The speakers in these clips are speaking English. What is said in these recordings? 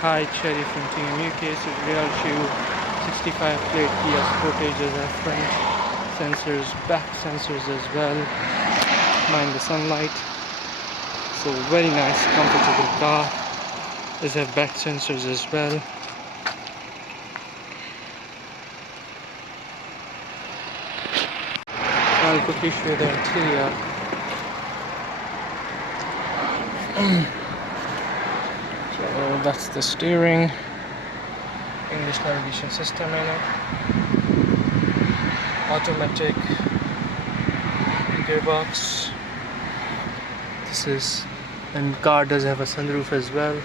Hi, Cherry from TM UK. So today I'll show you 65 plate Kia Sportage as our front sensors, back sensors as well. Mind the sunlight. So very nice, comfortable car. Does have back sensors as well. I'll quickly show you the interior. So that's the steering, English navigation system in it, automatic gearbox. This is, and car does have a sunroof as well,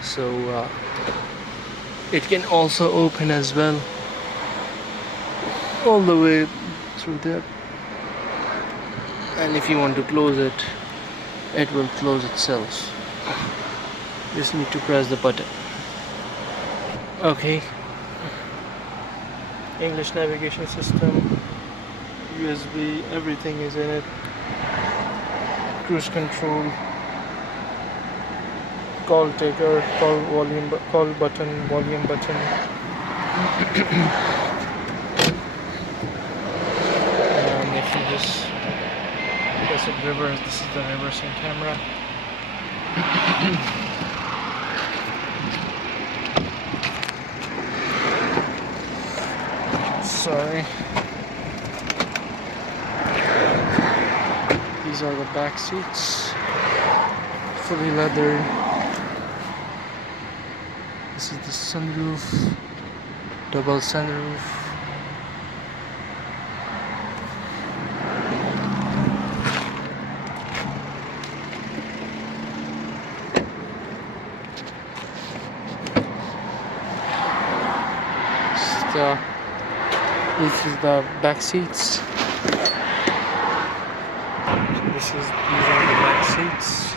so it can also open as well all the way through there, and if you want to close it, it will close itself. Just need to press the button. Okay, English navigation system, USB, everything is in it. Cruise control, call taker, call volume, call button, volume button. And if you just press it reverse, this is the reversing camera. Sorry. These are the back seats, fully leather. This is the sunroof, double sunroof. This is the back seats. These are the back seats.